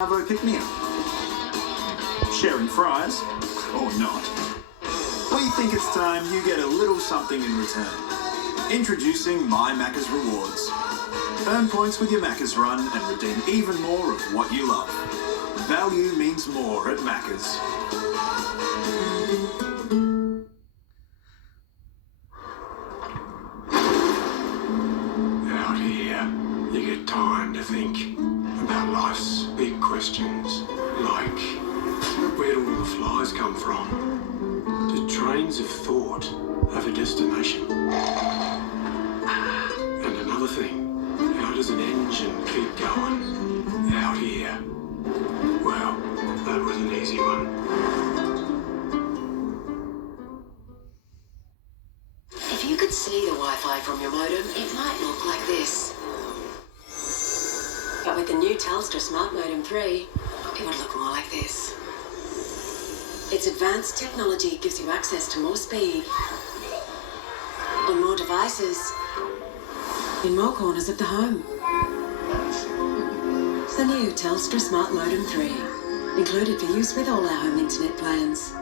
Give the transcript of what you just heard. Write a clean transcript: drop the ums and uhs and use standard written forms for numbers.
Bravo pick-me-up. Sharing fries, or not. We think it's time you get a little something in return. Introducing My Macca's Rewards. Earn points with your Macca's run and redeem even more of what you love. Value means more at Macca's. Out here, you get time to think about life's big questions, like where do all the flies come from? Do trains of thought have a destination? And another thing, how does an engine keep going? Out here. Well, that was an easy one. If you could see the Wi-Fi from your modem, it might look like this. But with the new Telstra Smart Modem 3, it would look more like this. Its advanced technology gives you access to more speed, on more devices, in more corners of the home. It's the new Telstra Smart Modem 3, included for use with all our home internet plans.